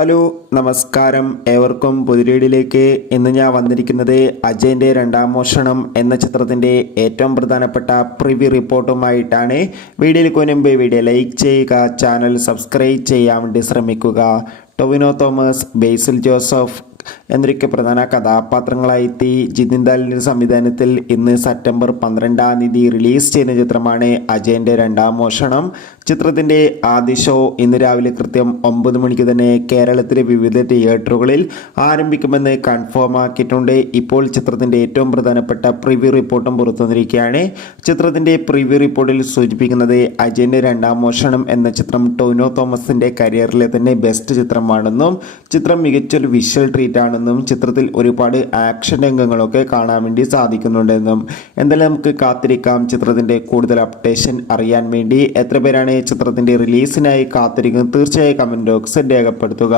Hello നമസ്കാരം, ഏവർക്കും പുതിരീടിലേക്ക്. ഇന്ന് ഞാൻ വന്നിരിക്കുന്നത് അജയൻ്റെ രണ്ടാം മോഷണം എന്ന ചിത്രത്തിൻ്റെ ഏറ്റവും പ്രധാനപ്പെട്ട പ്രിവ്യൂ റിപ്പോർട്ടുമായിട്ടാണ്. വീഡിയോയിലേക്ക് മുൻപ് വീഡിയോ ലൈക്ക് ചെയ്യുക, ചാനൽ സബ്സ്ക്രൈബ് ചെയ്യാൻ വേണ്ടി ശ്രമിക്കുക. ടൊവിനോ തോമസ്, ബേസിൽ ജോസഫ് എന്നൊക്കെ പ്രധാന കഥാപാത്രങ്ങളായി ജിതിൻ ദാലിൻ്റെ സംവിധാനത്തിൽ ഇന്ന് സെപ്റ്റംബർ 12 റിലീസ് ചെയ്യുന്ന ചിത്രമാണ് അജയൻ്റെ രണ്ടാം മോഷണം. ചിത്രത്തിൻ്റെ ആദ്യ ഷോ ഇന്ന് രാവിലെ കൃത്യം 9 മണിക്ക് തന്നെ കേരളത്തിലെ വിവിധ തിയേറ്ററുകളിൽ ആരംഭിക്കുമെന്ന് കൺഫേം ആക്കിയിട്ടുണ്ട്. ഇപ്പോൾ ചിത്രത്തിൻ്റെ ഏറ്റവും പ്രധാനപ്പെട്ട പ്രിവ്യൂ റിപ്പോർട്ടും പുറത്തുവന്നിരിക്കുകയാണ്. ചിത്രത്തിൻ്റെ പ്രിവ്യൂ റിപ്പോർട്ടിൽ സൂചിപ്പിക്കുന്നത് അജയൻ്റെ രണ്ടാം മോഷണം എന്ന ചിത്രം ടൊവിനോ തോമസിൻ്റെ കരിയറിലെ തന്നെ ബെസ്റ്റ് ചിത്രമാണെന്നും ചിത്രം മികച്ചൊരു വിഷ്വൽ ട്രീറ്റ് ആണെന്നും ചിത്രത്തിൽ ഒരുപാട് ആക്ഷൻ രംഗങ്ങളൊക്കെ കാണാൻ വേണ്ടി സാധിക്കുന്നുണ്ടെന്നും. എന്തായാലും നമുക്ക് കാത്തിരിക്കാം ചിത്രത്തിൻ്റെ കൂടുതൽ അപ്ഡേഷൻ അറിയാൻ വേണ്ടി. എത്ര പേരാണ് ചിത്രത്തിൻ്റെ റിലീസിനായി കാത്തിരിക്കുന്നത്? തീർച്ചയായും കമൻറ്റ് ബോക്സിൽ രേഖപ്പെടുത്തുക.